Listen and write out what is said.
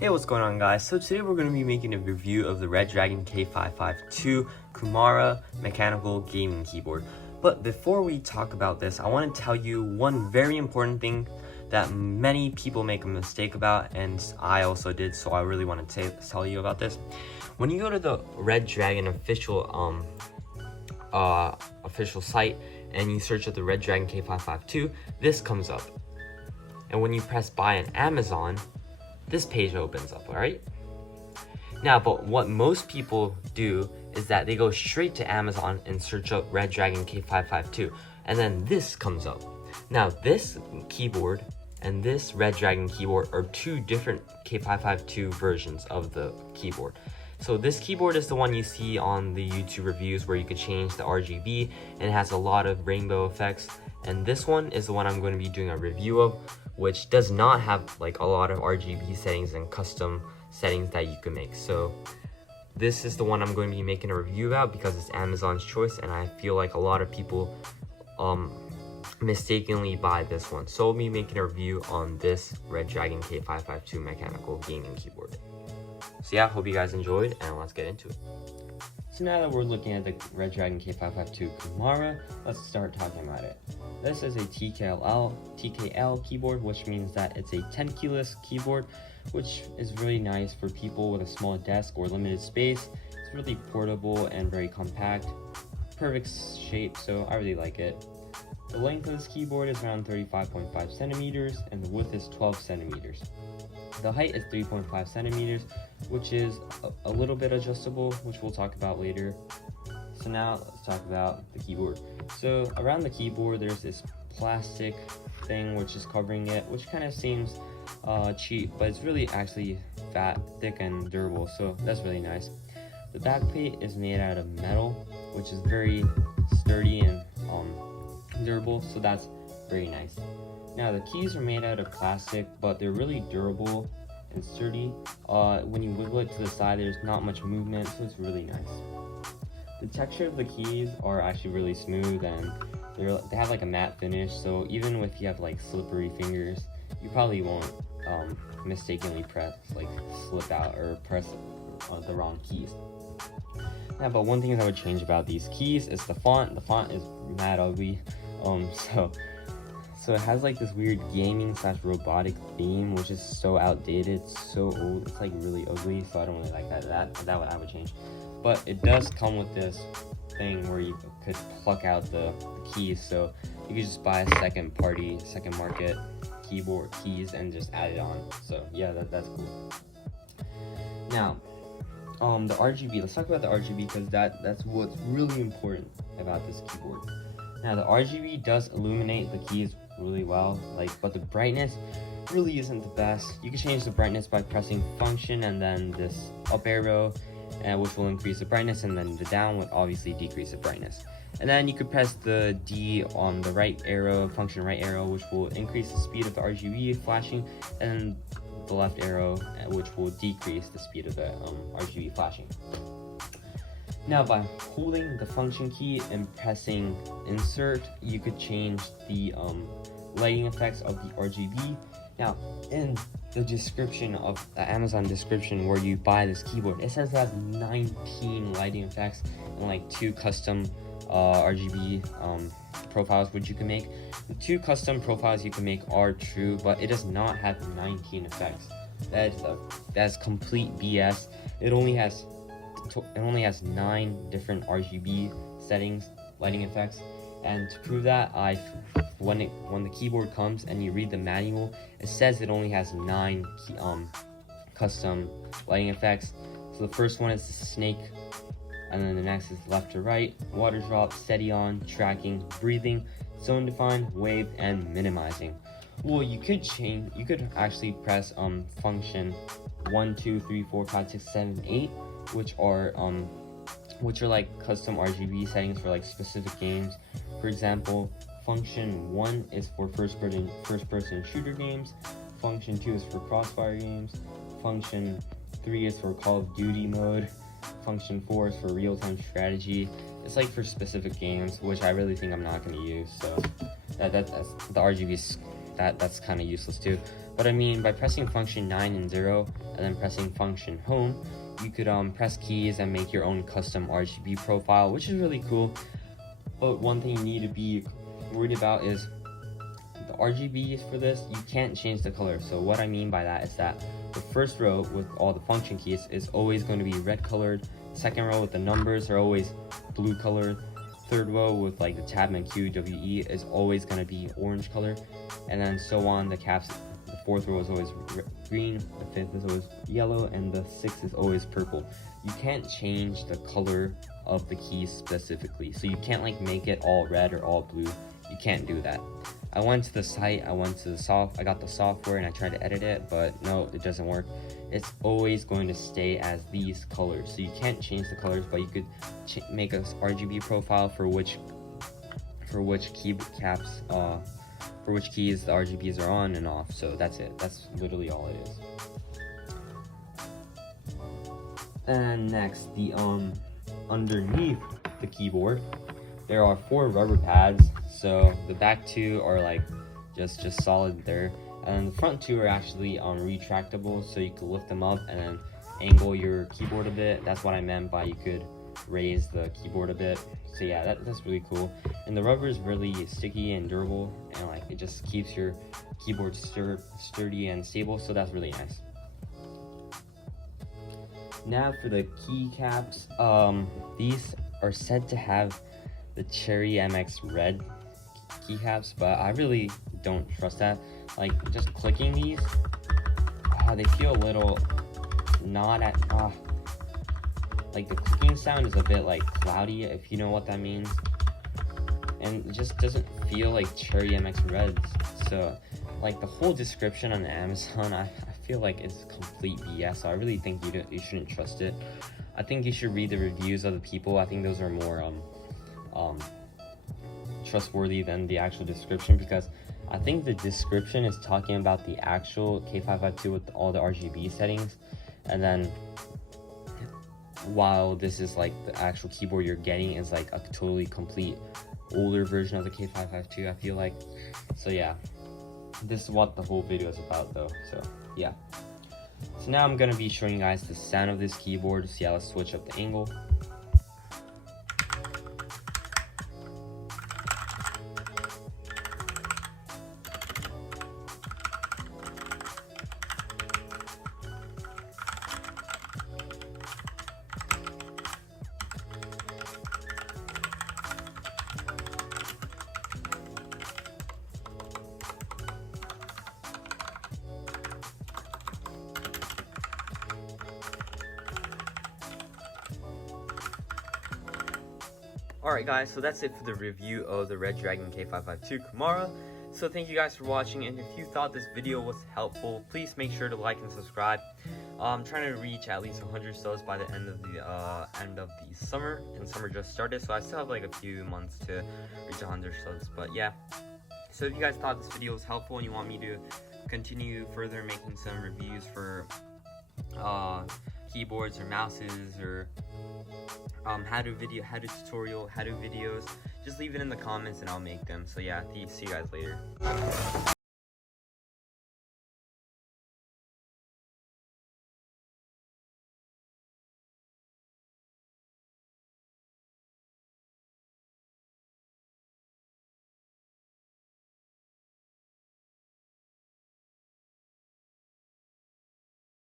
Hey, what's going on, guys? So today we're going to be making a review of the Redragon K552 Kumara mechanical gaming keyboard. But before we talk about this, I want to tell you one very important thing that many people make a mistake about, and I also did, so I really want to tell you about this. When you go to the Redragon official site and you search up the Redragon K552, this comes up. And when you press buy on Amazon, this page opens up, alright? Now, but what most people do is that they go straight to Amazon and search up Redragon K552, and then this comes up. Now, this keyboard and this Redragon keyboard are two different K552 versions of the keyboard. So this keyboard is the one you see on the YouTube reviews where you could change the RGB and it has a lot of rainbow effects. And this one is the one I'm going to be doing a review of, which does not have like a lot of RGB settings and custom settings that you can make. So this is the one I'm going to be making a review about because it's Amazon's choice, and I feel like a lot of people mistakenly buy this one. So I'll be making a review on this Redragon K552 mechanical gaming keyboard. So yeah, hope you guys enjoyed, and let's get into it. So now that we're looking at the Redragon K552 Kumara, let's start talking about it. This is a TKL keyboard, which means that it's a 10 keyless keyboard, which is really nice for people with a small desk or limited space. It's really portable and very compact, perfect shape, so I really like it. The length of this keyboard is around 35.5 centimeters, and the width is 12 centimeters. The height is 3.5 centimeters, which is a little bit adjustable, which we'll talk about later. So now let's talk about the keyboard. So around the keyboard there's this plastic thing which is covering it, which kind of seems cheap, but it's really actually fat, thick, and durable, so that's really nice. The back plate is made out of metal, which is very sturdy and durable, so that's very nice. Now the keys are made out of plastic, but they're really durable and sturdy. When you wiggle it to the side, there's not much movement, so it's really nice. The texture of the keys are actually really smooth, and they have like a matte finish, so even if you have like slippery fingers, you probably won't mistakenly slip out or press the wrong keys. Yeah, but one thing that I would change about these keys is the font. The font is mad ugly, so it has like this weird gaming / robotic theme, which is so outdated, so old. It's like really ugly, so I don't really like that. That one I would change. But it does come with this thing where you could pluck out the keys, so you could just buy a second market keyboard keys and just add it on. So yeah, that's cool. Now, the RGB. Let's talk about the RGB because that's what's really important about this keyboard. Now, the RGB does illuminate the keys really well, but the brightness really isn't the best. You can change the brightness by pressing function and then this up arrow, which will increase the brightness, and then the down would obviously decrease the brightness. And then you could press the D on the right arrow, function right arrow, which will increase the speed of the RGB flashing, and the left arrow, which will decrease the speed of the RGB flashing. Now, by holding the function key and pressing insert, you could change the lighting effects of the RGB. Now, in the description of the Amazon description where you buy this keyboard, it says it has 19 lighting effects and like 2 custom RGB profiles which you can make. The 2 custom profiles you can make are true, but it does not have 19 effects. That's complete BS. It only has 9 different RGB settings, lighting effects, and to prove that, when the keyboard comes and you read the manual, it says it only has 9 custom lighting effects. So the first one is the snake, and then the next is left to right, water drop, steady on, tracking, breathing, zone define, wave, and minimizing. Well, you could actually press function 1, 2, 3, 4, 5, 6, 7, 8, which are like custom RGB settings for like specific games. For example, function 1 is for first person shooter games, function 2 is for crossfire games, function 3 is for Call of Duty mode, function 4 is for real-time strategy. It's like for specific games, which I really think I'm not going to use, so that's the RGB, that's kind of useless too. But I mean, by pressing function 9 and 0 and then pressing function home, you could press keys and make your own custom RGB profile, which is really cool. But one thing you need to be worried about is the RGBs for this. You can't change the color. So what I mean by that is that the first row with all the function keys is always going to be red colored. Second row with the numbers are always blue colored. Third row with like the tab and QWE is always going to be orange color, and then so on. The caps, the fourth row is always green, the fifth is always yellow, and the sixth is always purple. You can't change the color of the keys specifically, so you can't like make it all red or all blue. You can't do that. I went to the site, I got the software and I tried to edit it, but no, it doesn't work. It's always going to stay as these colors, so you can't change the colors, but you could make a RGB profile for which key caps, for which keys the RGBs are on and off. So that's it. That's literally all it is. And next, the underneath the keyboard, there are 4 rubber pads. So the back 2 are like just solid there, and the front 2 are actually retractable, so you could lift them up and then angle your keyboard a bit. That's what I meant by you could raise the keyboard a bit. So yeah, that's really cool. And the rubber is really sticky and durable, and like it just keeps your keyboard sturdy and stable, so that's really nice. Now for the keycaps, these are said to have the Cherry MX red keycaps, but I really don't trust that. Like just clicking these, they feel a little not at like the clicking sound is a bit like cloudy, if you know what that means, and it just doesn't feel like Cherry MX reds. So like the whole description on Amazon, I feel like it's complete BS. So I really think you shouldn't trust it. I think you should read the reviews of the people. I think those are more trustworthy than the actual description, because I think the description is talking about the actual K552 with all the RGB settings, and then while this is like the actual keyboard you're getting is like a totally complete older version of the K552, I feel like. So yeah, this is what the whole video is about though. So yeah, so now I'm gonna be showing you guys the sound of this keyboard. So yeah, let's switch up the angle. Alright guys, so that's it for the review of the Redragon K552 Kumara. So thank you guys for watching, and if you thought this video was helpful, please make sure to like and subscribe. I'm trying to reach at least 100 subs by the end of the summer, and summer just started, so I still have like a few months to reach 100 subs. But yeah, so if you guys thought this video was helpful and you want me to continue further making some reviews for keyboards or mouses or how-to videos, just leave it in the comments and I'll make them. So yeah, see you guys later.